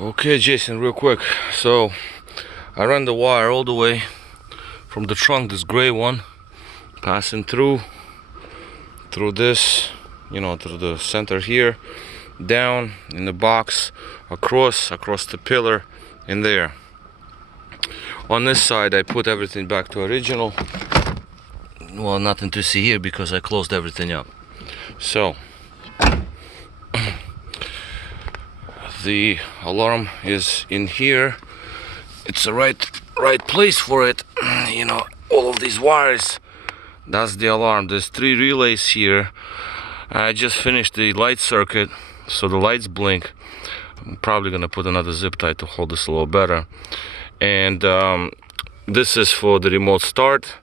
Okay, Jason, real quick. So I ran the wire all the way from the trunk, this gray one, passing through this, through the center here, down in the box, across the pillar, in there. On this side, I put everything back to original. Well, nothing to see here because I closed everything up. So the alarm is in here. It's the right place for it. All of these wires, that's the alarm. There's 3 relays here. I just finished the light circuit, so the lights blink. I'm probably gonna put another zip tie to hold this a little better. And this is for the remote start.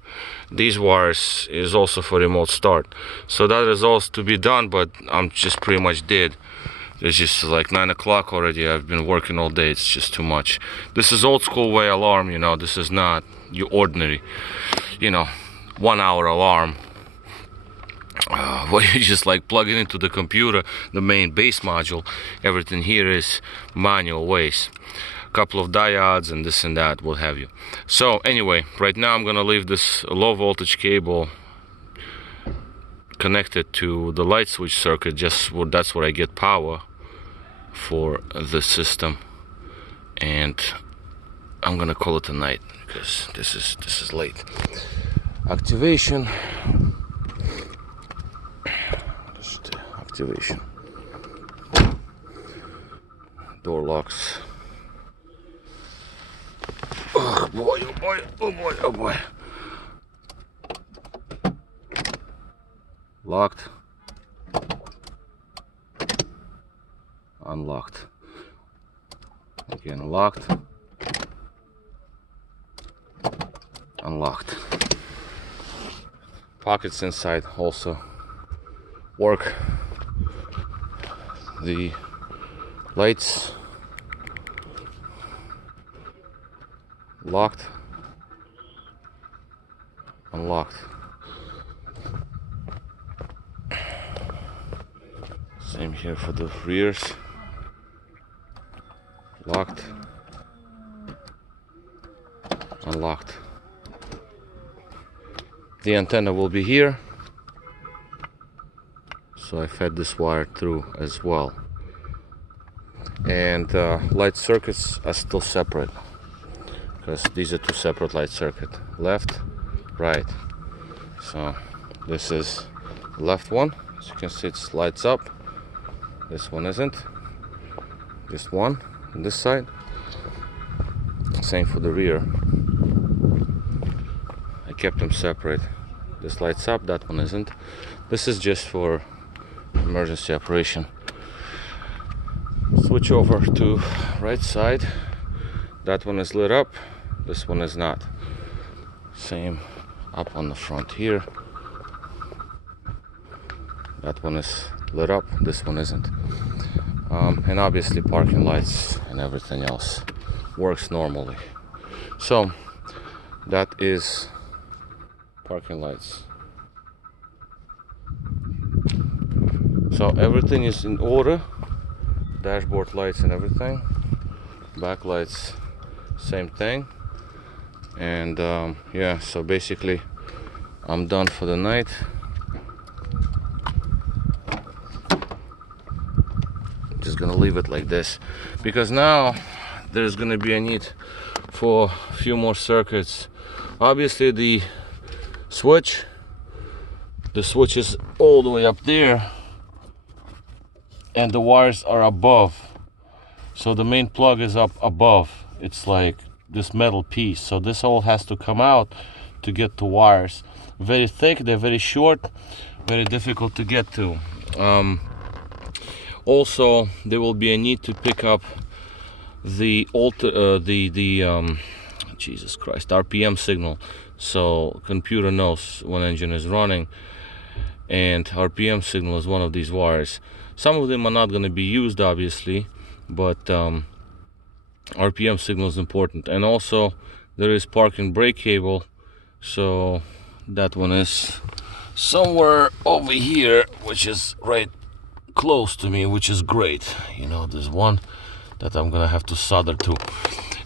These wires is also for remote start. So that is also to be done, but I'm just pretty much dead. It's just like 9 o'clock already. I've been working all day. It's just too much. This is old school way alarm, This is not your ordinary, 1 hour alarm. Where you just like plug it into the computer, the main base module. Everything here is manual ways. A couple of diodes and this and that, what have you. So anyway, right now I'm gonna leave this low voltage cable connected to the light switch circuit. That's where I get power for the system, and I'm gonna call it a night because this is late. Activation. Just activation. Door locks. Oh boy, oh boy, oh boy, oh boy. Locked. Unlocked. Again, locked. Unlocked. Pockets inside also work. The lights locked, unlocked. Same here for the rears. Locked, unlocked. The antenna will be here, so I fed this wire through as well. And light circuits are still separate because these are 2 separate light circuits, left, right. So this is the left one. As you can see, it lights up. This one isn't. This one on this side. Same for the rear. I kept them separate. This lights up, that one isn't. This is just for emergency operation. Switch over to right side. That one is lit up, this one is not. Same up on the front here. That one is lit up, this one isn't. And obviously parking lights and everything else works normally. So that is parking lights. So everything is in order. Dashboard lights and everything. Back lights, same thing. And yeah, so basically I'm done for the night. Just gonna leave it like this because now there's gonna be a need for a few more circuits. Obviously the switch is all the way up there and the wires are above, so the main plug is up above. It's like this metal piece, so this all has to come out to get to wires. Very thick, they're very short, very difficult to get to. Also there will be a need to pick up the Jesus Christ, RPM signal, so computer knows when engine is running, and RPM signal is one of these wires. Some of them are not going to be used obviously, but RPM signal is important. And also there is parking brake cable, so that one is somewhere over here, which is right close to me, which is great. There's one that I'm gonna have to solder to.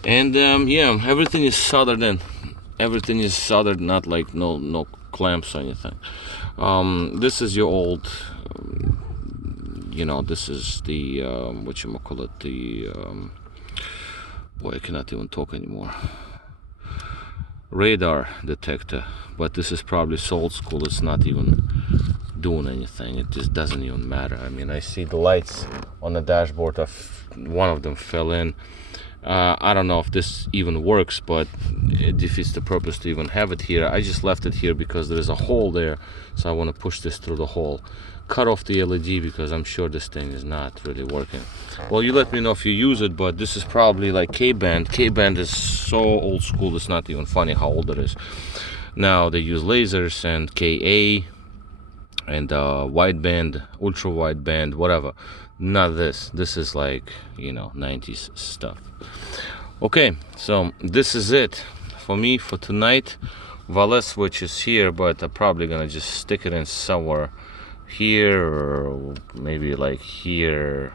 And yeah, everything is soldered in. Everything is soldered, not like no clamps or anything. This is your old, you know, this is the whatchamacallit, the boy, I cannot even talk anymore, radar detector. But this is probably so old school, it's not even doing anything. It just doesn't even matter. I mean, I see the lights on the dashboard of one of them fell in. I don't know if this even works, but it defeats the purpose to even have it here. I just left it here because there is a hole there, so I want to push this through the hole. Cut off the LED because I'm sure this thing is not really working. Well, you let me know if you use it, but this is probably like K-band. K-band is so old school, it's not even funny how old it is. Now they use lasers and KA and wideband, ultra wideband, whatever. Not this. This is like, you know, 90s stuff. Okay, so this is it for me for tonight. Valet switch is here, but I'm probably gonna just stick it in somewhere here, or maybe like here.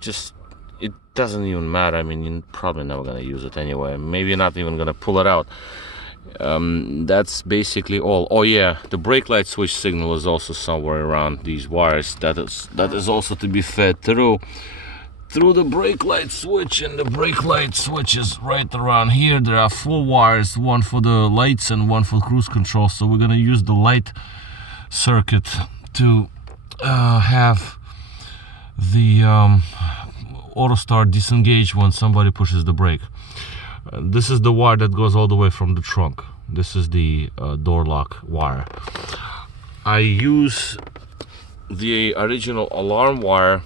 Just, it doesn't even matter. I mean, you're probably never gonna use it anyway. Maybe you're not even gonna pull it out. That's basically all. Oh yeah, the brake light switch signal is also somewhere around these wires. That is also to be fed through the brake light switch, and the brake light switch is right around here. There are 4 wires, one for the lights and one for cruise control. So we're gonna use the light circuit to have the auto start disengage when somebody pushes the brake. This is the wire that goes all the way from the trunk. This is the door lock wire. I use the original alarm wire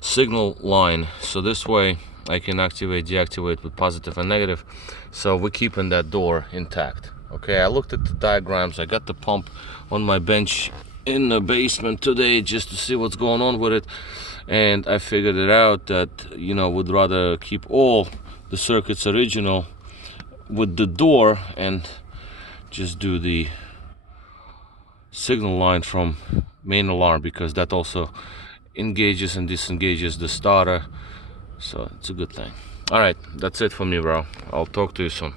signal line, so this way I can activate, deactivate with positive and negative, so we're keeping that door intact. Okay, I looked at the diagrams. I got the pump on my bench in the basement today just to see what's going on with it, and I figured it out that, you know, would rather keep all the circuits original with the door and just do the signal line from main alarm, because that also engages and disengages the starter, so it's a good thing. All right, that's it for me, bro. I'll talk to you soon.